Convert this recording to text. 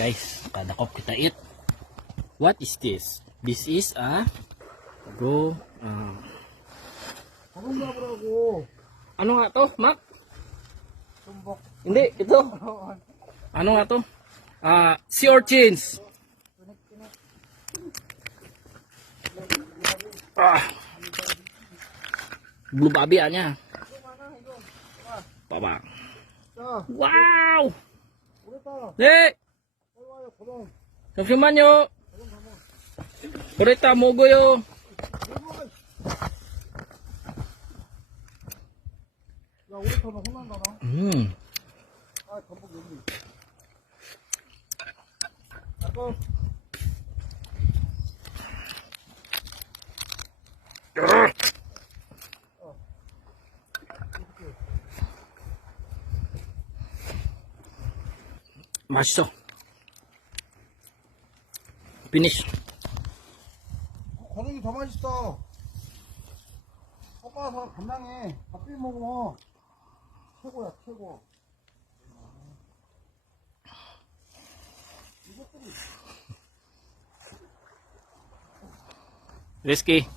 Guys, kadakop kita it. What is this? This is a bro. Ano nga to, Mac? Tumbok. Hindi, ito. Ano nga to? Sea urchins. Blue babi niya. Baba. Wow! 네! 잠시만요. 그랬다 먹어요. 야, 우리 터는 혼난다, 너. 아, 전복 여기. 아까. 맛있어. 피니쉬. 거북이 더 맛있어. 볶아서 간장에 밥 비벼 먹으면 최고야, 최고. Risky.